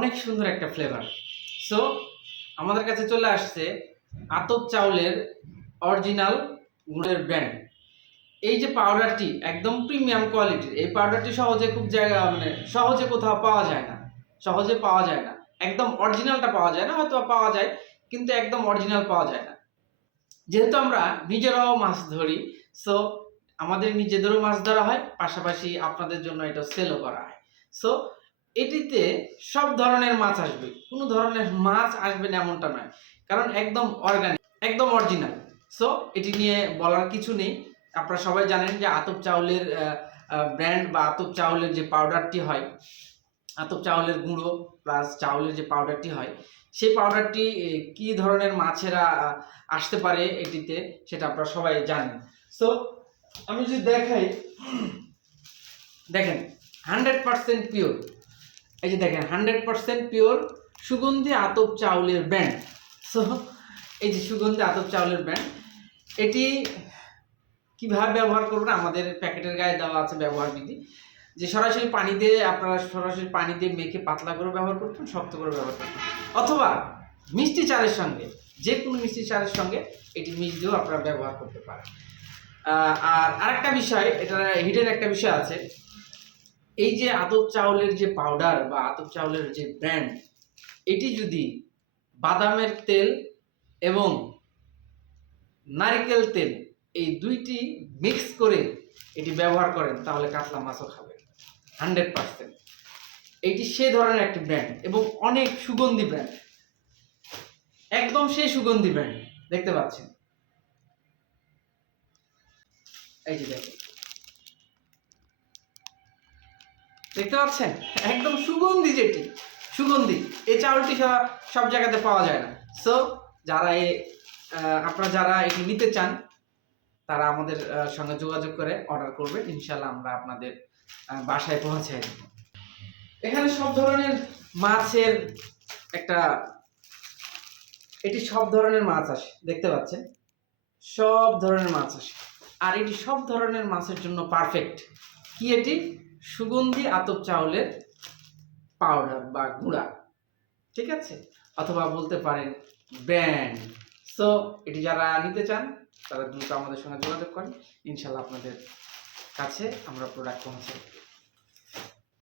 অনেক সুন্দর একটা ফ্লেভার। সো আমাদের কাছে চলে আসছে আতপ চাউলের অরিজিনাল গুড়ের ব্র্যান্ড। এই যে পাউডারটি একদম প্রিমিয়াম কোয়ালিটির, এই পাউডারটি সহজে কোথাও পাওয়া যায় না, সহজে পাওয়া যায় না। একদম অরিজিনালটা পাওয়া যায় না, হয়তো পাওয়া যায় কিন্তু একদম অরিজিনাল পাওয়া যায় না। যেহেতু আমরা নিজেরাও মাছ ধরি, সো আমাদের নিজেদেরও মাছ ধরা হয়, পাশাপাশি আপনাদের জন্য এটা সেলও করা হয়। সো এটিতে সব ধরনের মাছ আসবে, কোনো ধরনের মাছ আসবে না এমনটা নয়, কারণ একদম অর্গানিক, একদম অরিজিনাল। সো এটি নিয়ে বলার কিছু নেই। আপনারা সবাই জানেন যে আতপ চাউলের ব্র্যান্ড বা আতপ চাউলের যে পাউডারটি হয়, আতপ চাউলের গুঁড়ো প্লাস চাউলের যে পাউডারটি হয়, সেই পাউডারটি কি ধরনের মাছেরা আসতে পারে এটিতে, সেটা আপনারা সবাই জানেন। সো আমি যদি দেখাই, দেখেন 100% পিওর। এই যে দেখেন 100% পিওর সুগন্ধি আতপ চাউলের ব্র্যান্ড। সো এই যে সুগন্ধি আতপ চাউলের ব্র্যান্ড, এটি কিভাবে ব্যবহার করবেন আমাদের প্যাকেটের গায়ে দেওয়া আছে ব্যবহার বিধি, যে সরাসরি পানি দিয়ে আপনারা সরাসরি পানি দিয়ে মেখে পাতলা করে ব্যবহার করতেন, শক্ত করে ব্যবহার করতেন, অথবা মিষ্টি চালের সঙ্গে, যে কোনো মিষ্টি চালের সঙ্গে এটি মিশিয়েও আপনারা ব্যবহার করতে পারেন। আর আরেকটা বিষয়, এটা হিডেন একটা বিষয় আছে, এই যে আতপ চাউলের যে পাউডার বা আতপ চাউলের যে ব্র্যান্ড, এটি যদি বাদামের তেল এবং নারকেল তেল এই দুইটি মিক্স করে এটি ব্যবহার করেন, তাহলে কাতলা মাছও খাবে 100%। এটি সেই ধরনের একটি ব্র্যান্ড এবং অনেক সুগন্ধি ব্র্যান্ড, একদম সেই সুগন্ধি ব্র্যান্ড। দেখতে পাচ্ছেন, এই যে দেখেন, দেখতে পাচ্ছেন একদম সুগন্ধি, যেটি সুগন্ধি, এই চাউলটি সব জায়গাতে পাওয়া যায় না। সো যারা আপনারা যারা এটি নিতে চান, তারা আমাদের সঙ্গে যোগাযোগ করে অর্ডার করবেন, ইনশাল্লাহ আমরা আপনাদের বাসায় পৌঁছায় দেব। এখানে সব ধরনের মাছের একটা, এটি সব ধরনের মাছ আসে, দেখতে পাচ্ছেন সব ধরনের মাছ আসে, আর এটি সব ধরনের মাছের জন্য পারফেক্ট। কি এটি? সুগন্ধি আতপ চাউলের পাউডার বা গুঁড়া, ঠিক আছে, অথবা বলতে পারেন ব্র্যান্ড। সো এটি যারা নিতে চান তারা দ্রুত আমাদের সঙ্গে যোগাযোগ করেন, ইনশাল্লাহ আপনাদের কাছে আমরা প্রোডাক্ট পৌঁছে